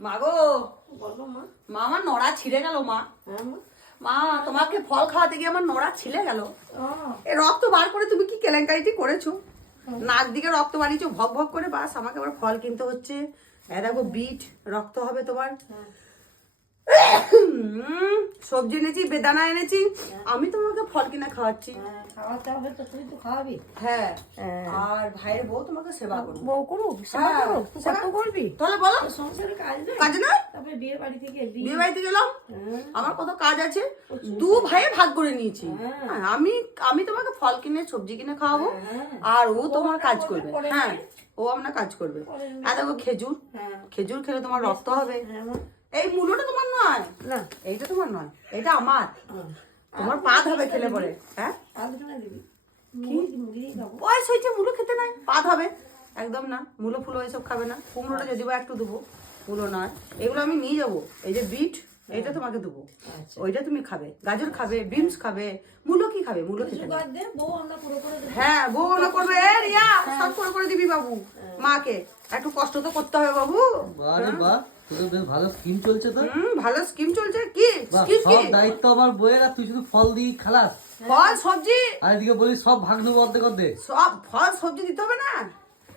মা গো, বলো মা। মা আমার নড়া ছিঁড়ে গেল মা। হ্যাঁ মা। মা তোমাকে ফল খাওয়াতে গিয়ে আমার নড়া ছিলে গেল। ও, এই রক্ত বার করে তুমি কি কেলেঙ্কারিটি করেছো? নাক দিকে রক্ত বাড়িয়েছো ভক ভক করে, বাস আমাকে আবার ফল কিনতে হচ্ছে। দেখো বিট রক্ত হবে তোমার। সবজি এনেছি, বেদানা এনেছি, আমি তোমাকে ফল কিনে খাওয়াচ্ছি। খাওয়াতে হবে তো, তুই তো খাওয়াবি। হ্যাঁ, আর ভাইয়ের বউ তোমাকে সেবা করবে। বউ করুক, সেবা করুক, তুই কত করবি? তাহলে বলো, তোর সংসারে কাজ নেই? কাজ না? তারপরে বিয়ে বাড়ি থেকে এলি। বিয়ে বাড়িতে গেলাম, আমার কত কাজ আছে, দু ভাইয়ে ভাগ করে নিয়েছি। হ্যাঁ, আমি তোমাকে ফল কিনে সবজি কিনে খাওয়াবো, আর ও তোমার কাজ করবে। হ্যাঁ, ও আপনার কাজ করবে। আর দেখো খেজুর, খেজুর খেলে তোমার রক্ত হবে। এই মূলোটা তোমার নয়, না এইটা তোমার নয়, এটা আমার। তোমার পাত হবে খেলে পরে। হ্যাঁ, আলুটা দিবি। কি বয়স হয়েছে মূলো খেতে নাই, পাত হবে একদম না। মূলো ফুলো এসব খাবে না। কুমড়োটা যদি বা একটু দেবো, মূলো নয়। এগুলো আমি নিয়ে যাবো। এই যে বিট, এটা তোমাকে দেবো, ওইটা তুমি খাবে। গাজর খাবে, বিনস খাবে, মূলো কি খাবে? মূলো খেতে নাই। দে, বউ আমরা পুরো করে দেবো। হ্যাঁ, বউ না করবে। এ রিয়া, সব করে দিবি বাবু। মাকে একটু কষ্ট তো করতে হবে বাবু। বাহ, তোদের বেশ ভালো স্কিম চলছে তো। ভালো স্কিম চলছে। কি বাহ, স্কিম? কি সব দায়িত্ব আমার বইয়ের, আর তুই শুধু ফল দিয়ে খালাস। ফল সবজি আর এদিকে বলি সব ভাগ নেবো অর্ধেক অর্ধেক। সব ফল সবজি দিতে হবে না,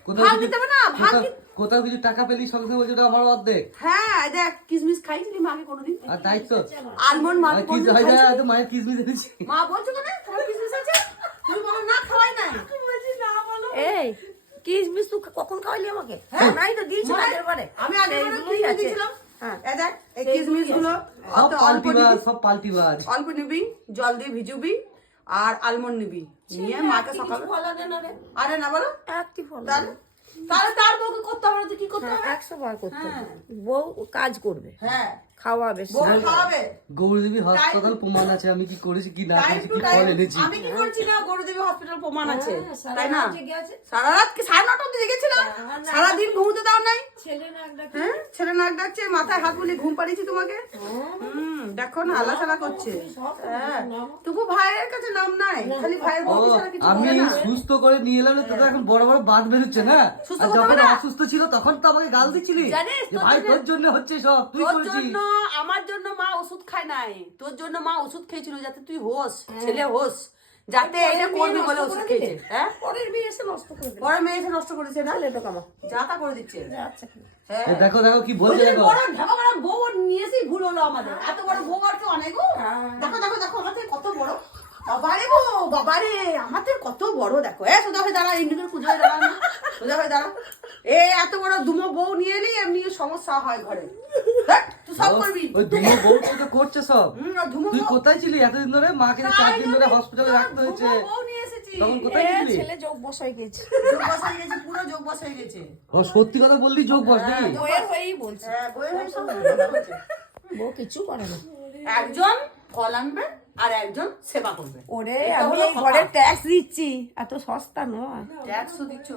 কোথাও ভাগ কিছু- দিতে হবে না, ভাগ কোথাও- কোথাও কিছু টাকা পেলি সঙ্গে সঙ্গে বলছি ওটা আমার অর্ধেক। হ্যাঁ, দেখ কিসমিস খাইছিলি মাকে কোনোদিন? আর দায়িত্ব আলমন্ড মাকে কি কোনোদিন হয় খাইছিলি? যায়, মায়ের কিসমিস এনেছি। মা বলছো কেন তোমার কিসমিস আছে? তুমি বলো না খাওয়াই নাই। এই কিসমিস তুই কখন খাওয়ালি আমাকে? হ্যাঁ নাই তো দিয়েছি মনে- আগের বারে। আমি আগের বারে সেইগুলোই কিসমিস আছে। দিয়েছিলাম। হ্যাঁ। এই দেখ এই কিসমিস গুলো সব অল্প পাল্টিবাজ, নিবি, সব পাল্টিবাজ। অল্প নিবি, জল দিয়ে ভিজুবি, আর আলমন্ড নিবি, নিয়ে মাকে সকালে। ফল আনে না রে। আরে না বলো, একটি ফল তাহলে তাহলে তার বউকে করতে হবে না তো কি করতে হবে? 100 বার করতে হবে। বউ কাজ করবে, হ্যাঁ, খাওয়াবে, বউ খাওয়াবে। গৌরদেবী হাসপাতাল প্রমাণ আছে আমি কি করেছি কি না টাইম করেছি, টু কি টাইম ফল এনেছি। আমি কি করছি না, গরুদেবী হসপিটাল প্রমাণ আছে, সারা তাই না? রাত জেগে আছে। সারা রাত কি 9:30 অবধি জেগেছিলাম? সারাদিন ঘুমোতে দাও নাই? ছেলে না একটা হ্যাঁ, ছেলে নাক ডাকছে, মাথায় হাত বুলিয়ে ঘুম পাড়িয়েছি তোমাকে। দেখো না আলা সালা করছে। হ্যাঁ, তবু ভাইয়ের কাছে নাম নাই, খালি ভাইয়ের ও, বউকে ছাড়া কিছু আমি বলে না। সুস্থ করে নিয়ে এলাম, তোদের এখন বড় বড় বাদ বেরোচ্ছে না। সুস্থ আর করতে যখন হবে না। অসুস্থ ছিল তখন তো আমাকে গাল দিচ্ছিলি জানিস, যে তোর ভাই জন্য- তোর জন্য হচ্ছে সব, তুই তোর করেছিস। জন্য আমার জন্য মা ওষুধ খায় নাই, তোর জন্য মা ওষুধ খেয়েছিল যাতে তুই হোস, ছেলে হোস, যাতে এটা করবি বলে ওষুধ খেয়েছে। হ্যাঁ, পরের বিয়ে এসে নষ্ট করে দিল। বড় মেয়ে এসে নষ্ট করেছে না, ছেলে তো কামা। যা তা করে দিচ্ছে। আচ্ছা কি? হ্যাঁ, এই দেখো দেখো কি বলছে, ওই যে দেখো বড় ঢাকা বড় বউ নিয়েছি, ভুল হলো আমাদের। এত বড় বউ আর কেউ অনেক গো। দেখো দেখো দেখো আমাদের কত বড়। বাবারে গো, বাবারে আমাদের কত বড়। দেখো সোজা হয়ে দাঁড়া, ইন্ডিকের পুজো হয়ে দাঁড়া না, সোজা হয়ে দাঁড়া। এত বড় দুমো বউ নিয়ে এলি এমনি সমস্যা হয় ঘরে। দেখ, তুই সব করবি। ওই দুমো বউ তো করছে সব। আর ধুমো তুই বউ- কোথায় ছিলি এতদিন ধরে? মাকে যে 4 দিন ধরে হসপিটালে রাখতে হয়েছে, ধুমো বউ নিয়ে এসেছি। তখন কোথায় ছিলি? ছেলে যোগ বসাই গেছে। যোগ বস হয়ে গেছে, পুরো যোগ বস হয়ে গেছে। ও, সত্যি কথা বললি যোগ বস নাকি? বইয়ের হয়েই বলছে। হ্যাঁ, বউয়ের হয়ে সব যোগ হয়েছে। বউ কিছু করে না। একজন ফল আনবে আর একজন সেবা করবে। ওরে এটা আমি হলো এই ঘরে ট্যাক্স দিচ্ছি, এত সস্তা নয়। ট্যাক্সও দিচ্ছ?